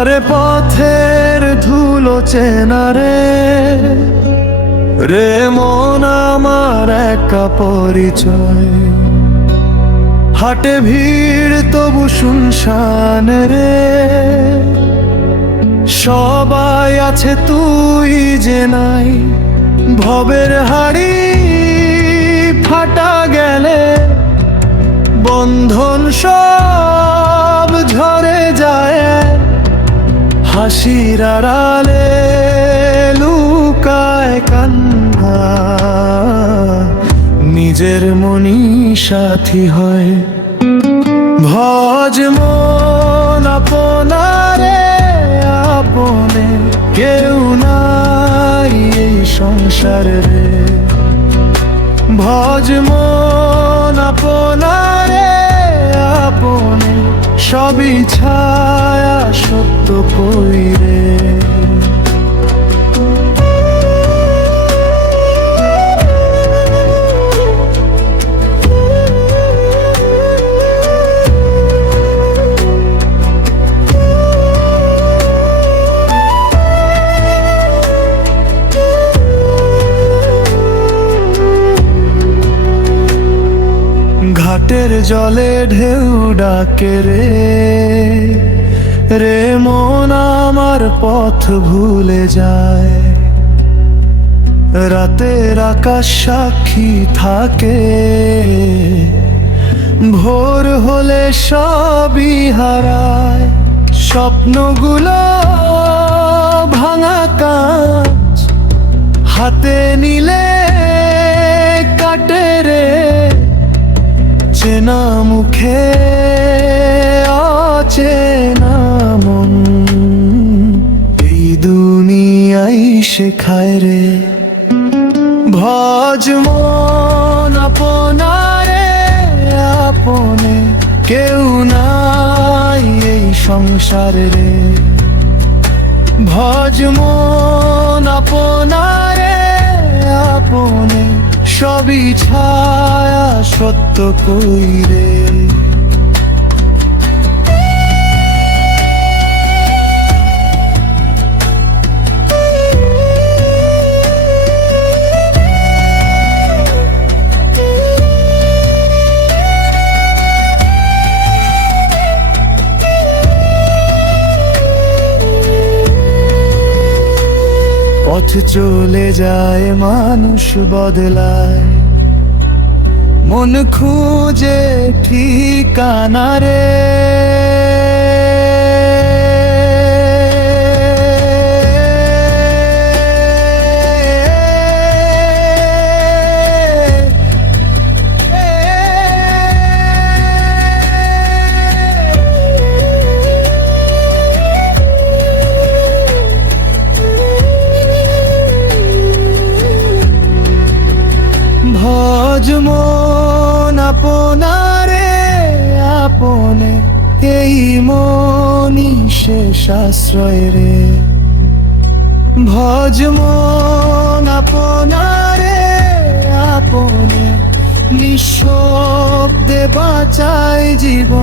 আরে পথের ধুলো চেনারে রে মন আমার একা পরিচয়। হাটে ভিড় তবু শুনশান রে, সবাই আছে তুই যে নাই। ভবের হাড়ি ফাটা গেলে বন্ধন সব ঝরে যায়। হাসির আড়ালে লুকায় কান্না, নিজের মনি সাথী হয়। ভজ মন আপনারে আপনে, কেউ নাই এই সংসারে। ভজ মন আপনারে আপনে, সবই ছায়া সত্য কইরে। ঘাটের জলে ঢেউ ডাকে রে মন আমার পথ ভুলে যায়। রাতের আকাশ সাক্ষী থাকে, ভোর হলে সবই হারায়। স্বপ্নগুলো ভাঙা কাঁচ, হাতে নিলে কাটে রে। চেনা মুখে অচেনা মন, এই দুনিয়াই শেখায় রে। ভজ মন আপনারে আপনে, কেউ নাই এই সংসারে রে। ভজ মন আপনারে আপনে, সবই ছায়া সত্য কইরে। পথ চলে যায় মানুষ বদলায়, মন খুঁজে ঠিকানা রে। ভজ মন আপনারে আপনে, এই মনি শেষ আশ্রয় রে। ভজ মন আপনারে আপনে, নিঃশব্দে বাঁচায় জীবন।